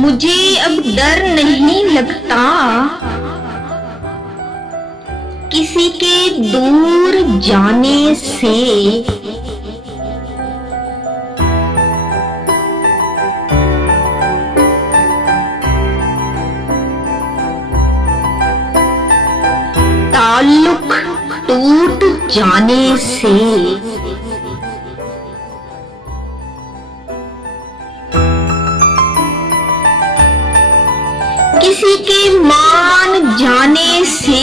मुझे अब डर नहीं लगता किसी के दूर जाने से। ताल्लुक टूट जाने से। किसी के मान जाने से।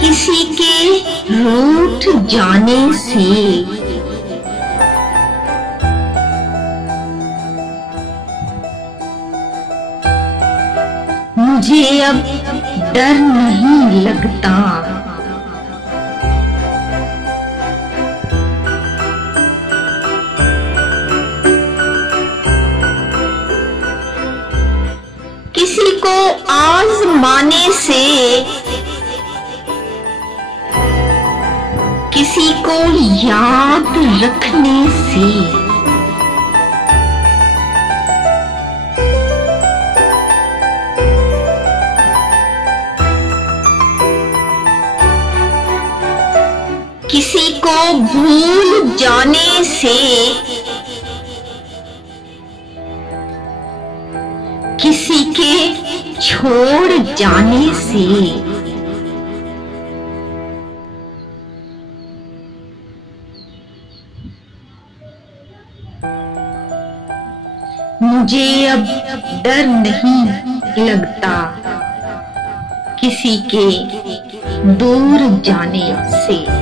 किसी के रूठ जाने से। मुझे अब डर नहीं लगता किसी को आजमाने से। किसी को याद रखने से। किसी को भूल जाने से। किसी के छोड़ जाने से। मुझे अब डर नहीं लगता किसी के दूर जाने से।